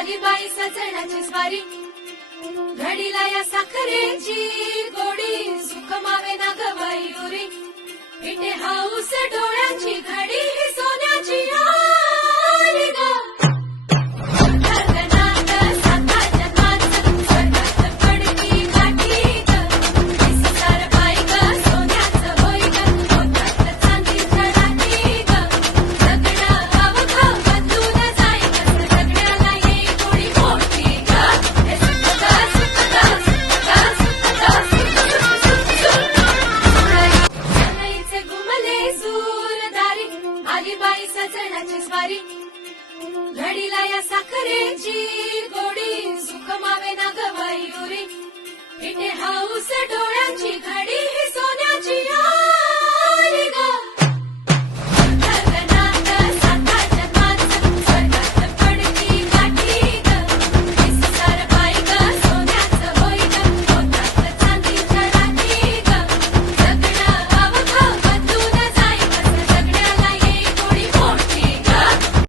आली बाई सजण्याची स्वारी, घडीला या साखरेची गोडी, सुख मावे ना गवायुरी, इथे हाऊस डोळ्याची घडी ही सोन्याची आली ग. गगनात साताच्या नाच, स्वर्गात पडती गाठी ग, विसर बाई ग सोन्याचं होई ग, होतात चांदीचं राठी ग. जगणं अवघं बदलून जाई ग, जगण्याला येई थोडी मोठी ग. हे सुख ग, सुख ग, सुख ग, सुख ग, सनईचे घुमले सूरदारी, आली बाई सजण्याची स्वारी, घडीला या साखरेची गोडी, सुख मावे ना गवायुरी, इथे हाऊस डोळ्याची घडी ही